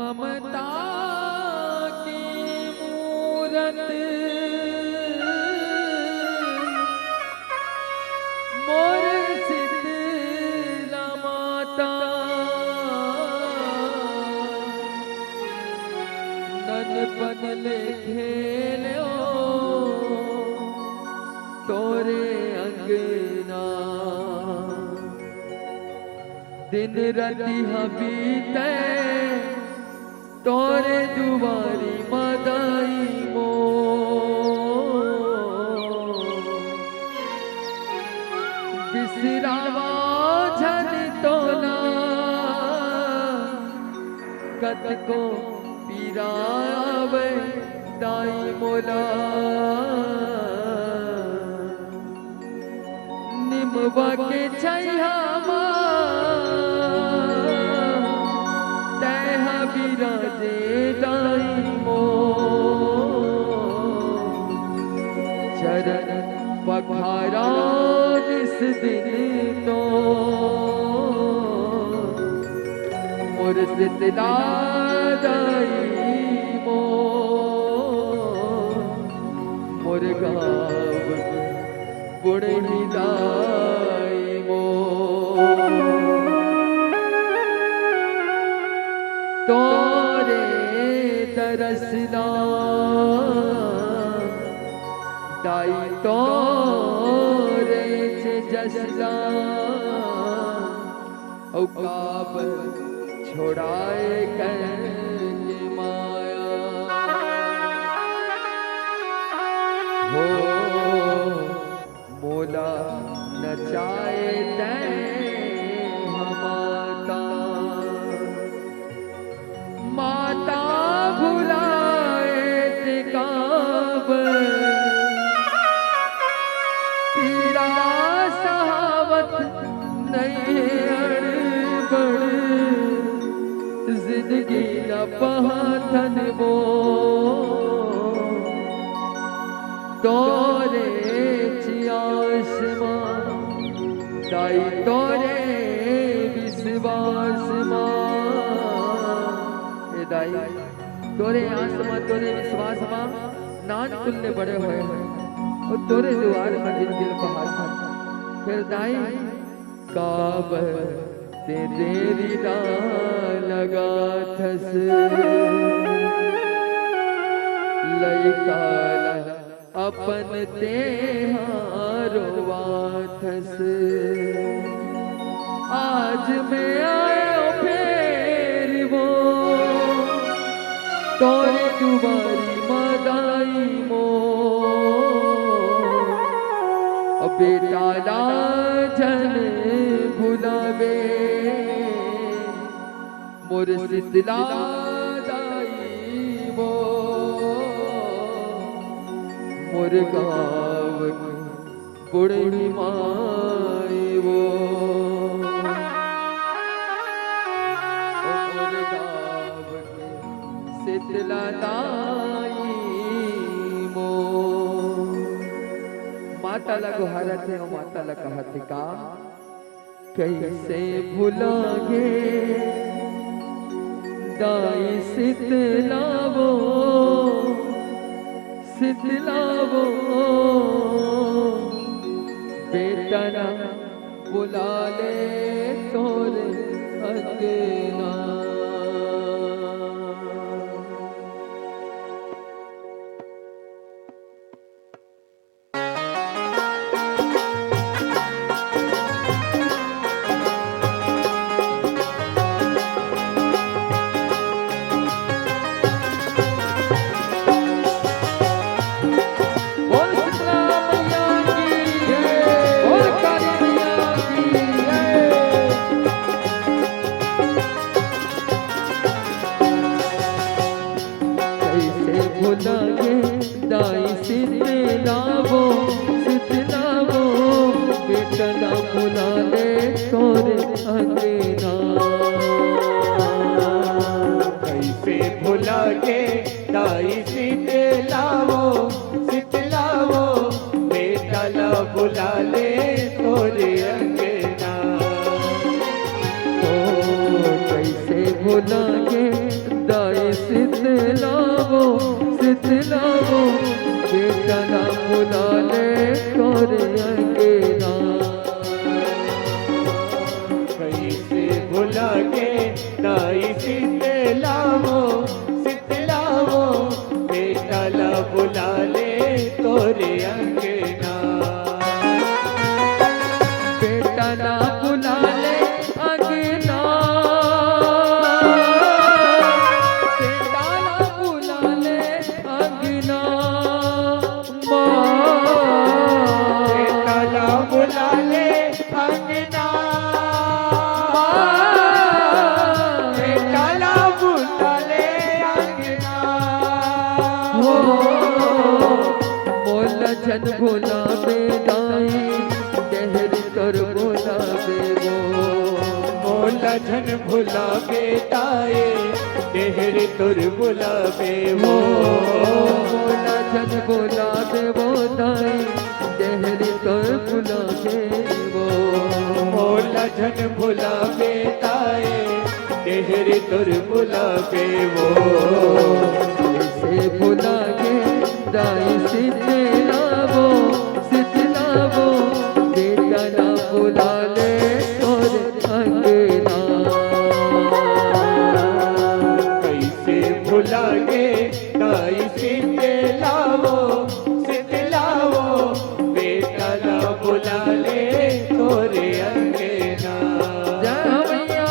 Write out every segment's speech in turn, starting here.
ममता की मूरत मोर शीतला माता ननपन ले खेलो तोरे अंगना दिन राति बीते तोरे दुआरी मदाई मो बिसरावा झन तोला कत को पीरावे दाई मोला निमवा के छैया विराजे दाई मो चरण पखारा जिस दिन तो मोर शीतला दाई मो मोर गाव बुढ़ी दाई मो तोरे तरसना दाई तोरे जसना औकाब छोड़ाए कर माया हो मोला नचाए तैं हमाता माता भुलाए तिकाब पीड़ा सहावत नहीं अड़बड़ जिंदगी न पहथन वो तोरे चियासमा दाई तोरे विश्वास दाई तोरे आसमा तोरे विश्वास मां नान तुल्य बड़े हुए हैं और तोरे द्वार में दिल पहाड़ फिर दाई काब ते देरी दा लगा थस लई काला अपन ते हारो थस आज मैं आयो फिर वो तोरे दुबारी मदाई मो बेटा लाजन भुलावे मोर शीतला दाई वो मोर गाव बुढ़ी माई वो मोर गाव शीतला दाई मो माता लगो हरत है माता लग कहत का कैसे भुलागे दाई शीतलावो शीतलावो बेटा ना बुला ले तोरे अंगना दाई शीतलावो शीतलावो बेटा ना बुला ले तोरे अंगना कैसे भुला के दाई शीतलावो शीतलावो बेटा ना बुला ले तोरे अंगना ओ कैसे भुला के जन भुलावे दाई देहरी तोर भुलावे वो मोला झन भुलावे ताए देहरी तुर बुलावे वो मोला जन भुलावे वो दाई देहरी तोर भुलावे वो मोला झन भुलावे ताए देहरी तुर बुलावे वो से भुला के दाई सितलावो सितलावो बेटा ना भुला ले तोर अंगना कैसे भुला गे ताई सितलावो सितलावो बेटा ना बुला ले तोरे अंगना जय मैया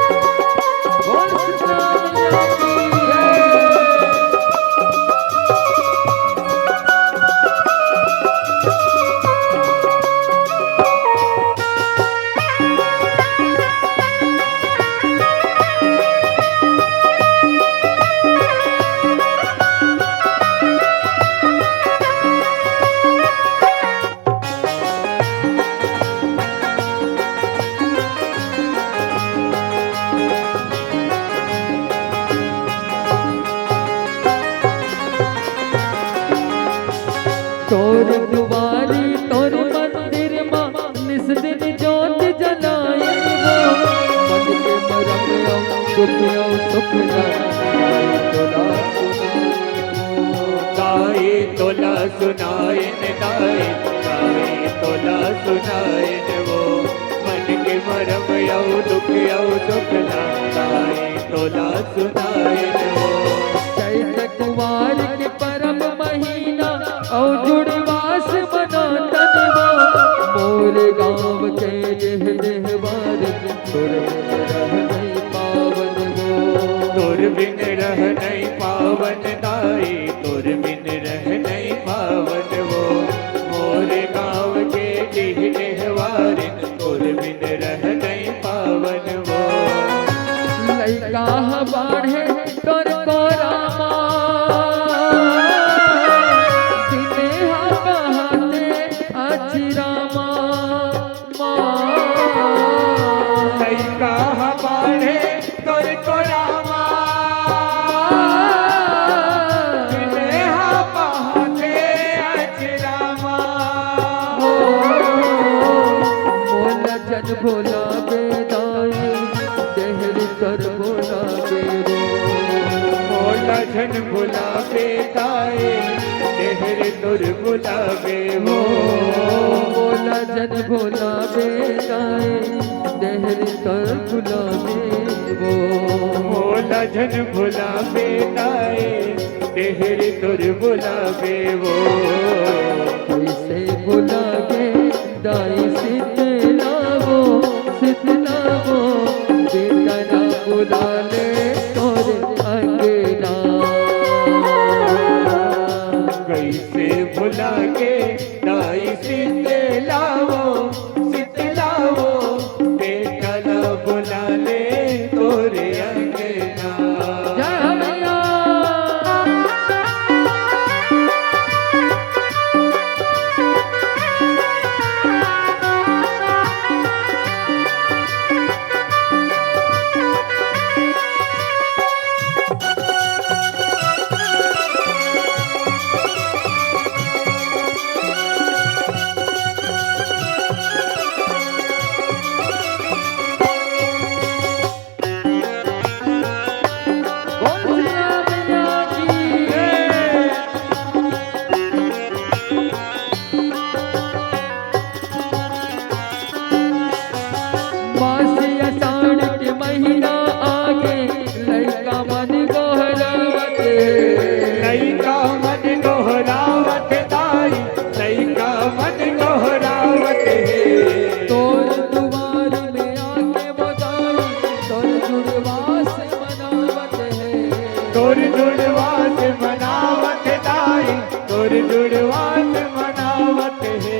बोल शीतला मैया की जय। तोर दुआरी तोर मंदिर मां निस दिन जोत जलाए वो मन के मरम दुखियो सुख गाए तोला सुनाए न गाए गाए तोला सुनाए न वो मन के मरम यौ दुख यौ सुख ना गाए तोला सुनाए न वो चैत कुवार के परम महीना और जुड़वास मना तनवा मोर गाँव के देह देहवार सुर रह नहीं पावन वो तुर बिन रह नहीं पावन दाई तुर बिन रह नहीं पावन वो मोर गाँव के डिह डेहवार तुर बिन रह नहीं पावन वो लैका बाढ़े तोर को रामा दिने बहाते अची रामा लैका बाढ़े तुर को रामा स्नेहा बहाते अच रामा मोला जन भोला बेदाई देहरी कर भोला बेरो मोला झन भुलावे ताए देहरे तुर बुलावे वो मोला जन भोला बेदाई देहरी कर भोला बेरो मोला झन भुलावे ताए देहरे तुर बुलावे वो कैसे भुला के दाई सितलावो सितलावो बेटा ना भुला ले तोरे अंगना कैसे भुला के दाई सितलावो सितलावो बेटा न बुला ले तोरे अंगना जय मैया बोल शीतला मैया की मासी अषाढ़ के महीना आगे लड़का मन गोहरावते लैका मन दोहरावत दाई लैका मन दोहरावत है तोर दुआर में आके बधाई तोर जुड़वास मनावत है तोर जुड़वास मनावत दाई तोर जुड़वास मनावत है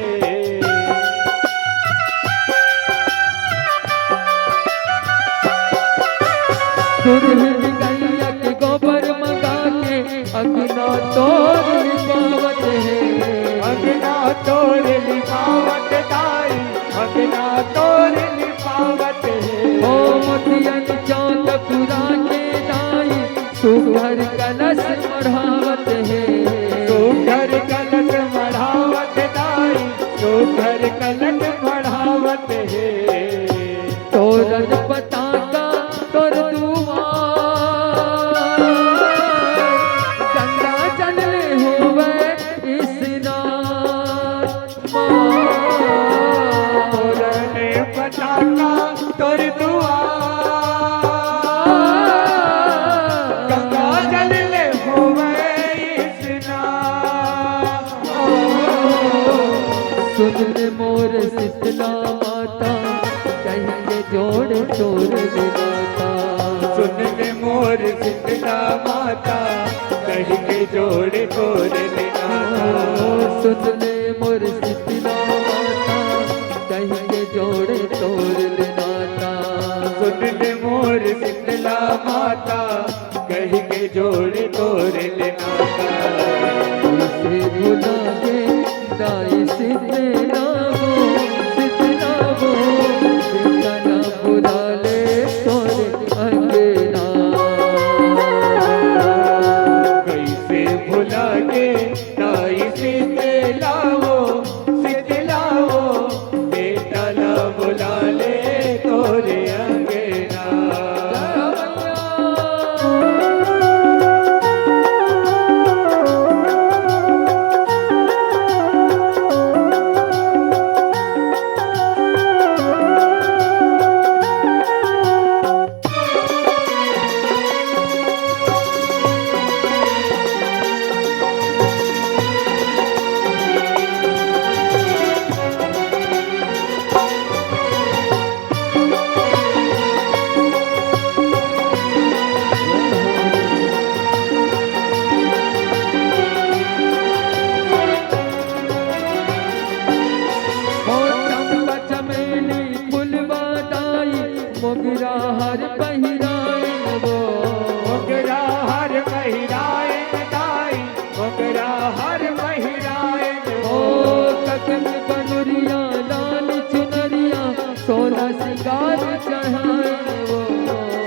सुन ले मोर शीतला माता कहेंगे जोड़ तोर दिलाता। सुन ले मोर शीतला माता कहेंगे जोड़ तोर दिलाता। सुन ले मोर शीतला माता कहेंगे जोड़ तोर दिलाता। सुन ले मोर शीतला माता कहेंगे जोड़ तोर दिलाता। इसे भुला के दाई शीतला वो शीतला वो बेटा ना बुला ले तोरे अंगना। कैसे भुला के ताई शीतला वो बेटा ना बुला ले तोरे अंगना। मोगरा हर पहिराए वो मोगरा हर पहिराए दाई मोगरा हर पहिराए ओ ककन बनुरिया लाल चुनरिया सोना सिंगार चढ़ाए वो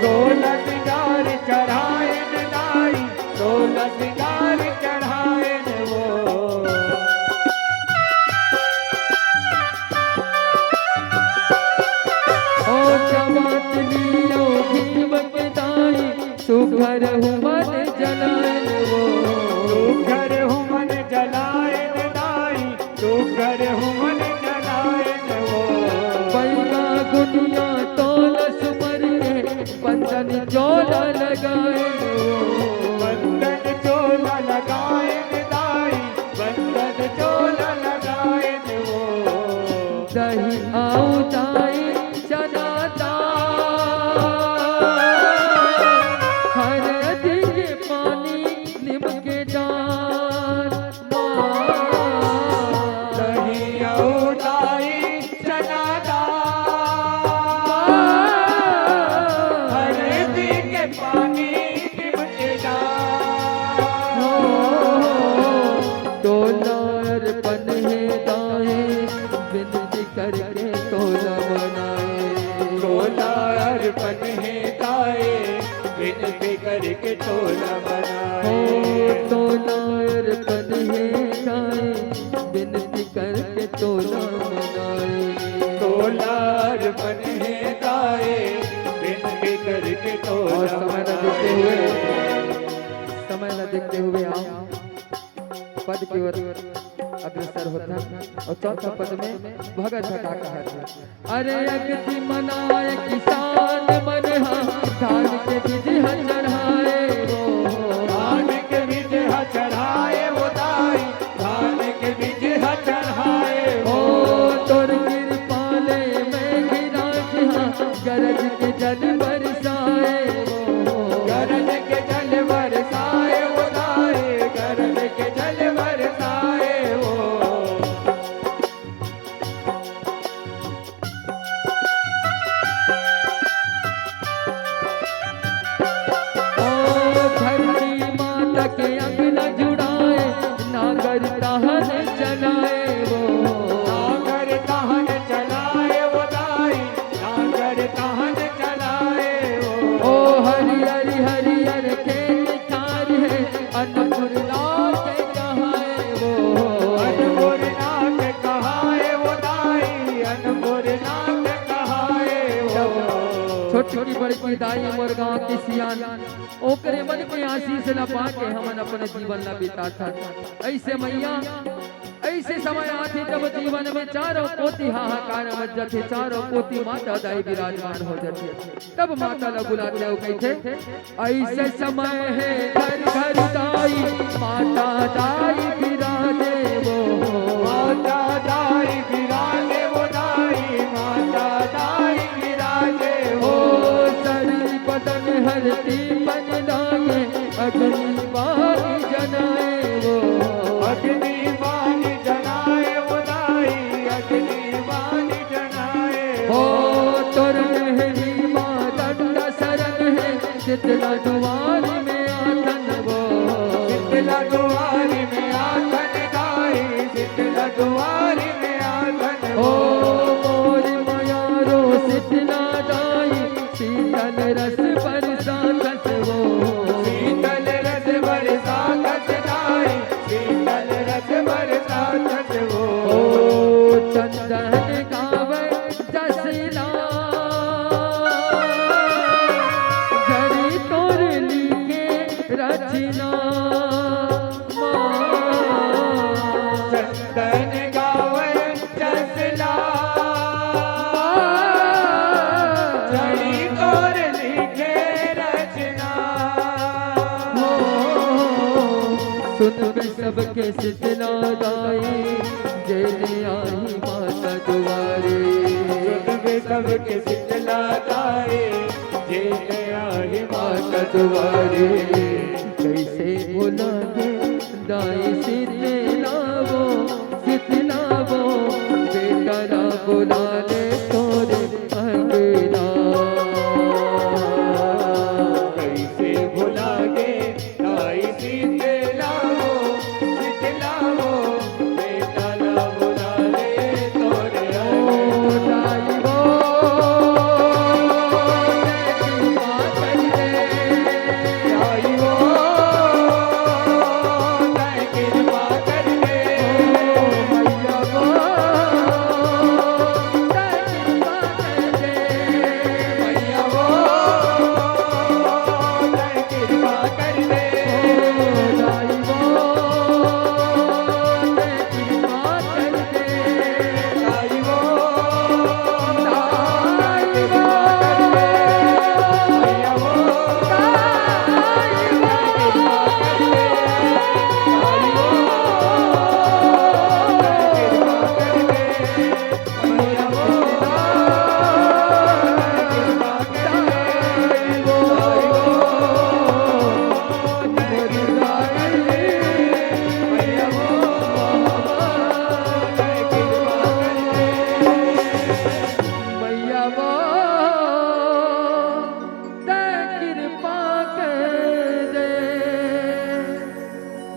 सोलह सिंगार चढ़ाए दाई सोलह सिंगार चढ़ाए वो। जवात लियो भीम के दाई सुघर हुमन जलाए वो सुघर हुमन जलाए दाई सुघर हुमन जलाए वो। पैगा गुनिया तोलस पर के बंधन चोला लगाए वो बंधन चोला लगाए दाई बंधन चोला लगाए वो। दही आऊ दाई चनाता हरदी के पानी निम के डाल दही दाई चना हल्दी के पानी निम के डाल। तोला अर्पण है दाए विनती करके तोला बनाए। तोला अर्पण है दाए विनती करके तोला बनाए। तोला अर्पण है दाए विनती करके तोला बनाए। तोला अर्पण है दाए विनती करके और तोला समय न देखते हुए आप पद की ओर अग्रसर होता और चौथा पद में भगत घटा कहा। अरे अगति मनाए किसान मन धान के बीज चढ़ाए धान के बीज चढ़ाए वो दाई धान के बीज चढ़ाए हो तोर कृपाले में गिरा गरज के जल बरसाए गरज के जल बरसाए वो दाई गरज के जल बरसाए वो। धरती माता के अंगना जुड़ाए नागर तहन चलाए वो नागर तहन चलाए वो दाई नागर तहन चलाए वो। ओ हरियर हरियर खेत कार है अन्नपूर्णा के कहाए वो अन्नपूर्णा के कहाए वो दाई अन्नपूर्णा के कहाए वो। छोटी बड़ी दाई मोर गाँव की सियान ओकरे मन के आशीष न पाके हमन अपने जीवन न बिता था। ऐसे मैया ऐसे समय आती तब जीवन में चारों पोती हाहाकार मच जाते चारों पोती माता दाई विराजमान हो जाती तब माता ला बुलाते हो कहते ऐसे समय है घर घर दाई माता दाई विराजे वो माता दाई दुआरी में आसन ओ वो मोरी माया रो शीतला दाई शीतल रस बरसात वो शीतल रस बरसात दाई शीतल रस बरसात वो ओ चंदन गावे जसला जरी तोर लिखे रचना चंदन गावन जसला जड़ी तोर लिखे रचना सुन में सबके शीतला दाई जय आई माता दुआरे वे सबके शीतला गाए जे आए माता दुआरे कैसे भुला दे दाई शीतला वो बेटा ना बुला ले तोरे अंगना कैसे भुला गे ताई शीतला वो बेटा ना भुला ले तोरे ओ दाई वो कृपा कर दे आई वो तै कृपा कर दे मैया वो कृपा कर दे मैया वो तै कृपा कर दे दाई वो कृपा कर दे आई वो दाई वो मैया वो मैया वो कृपा कर दे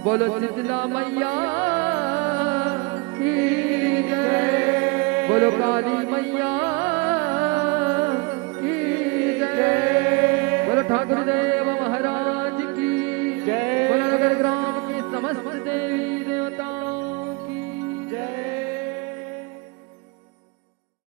बोलो शीतला मैया की जय बोलो काली मैया की जय बोलो ठाकुर देव महाराज की जय। बोलो नगर ग्राम की समस्त देवी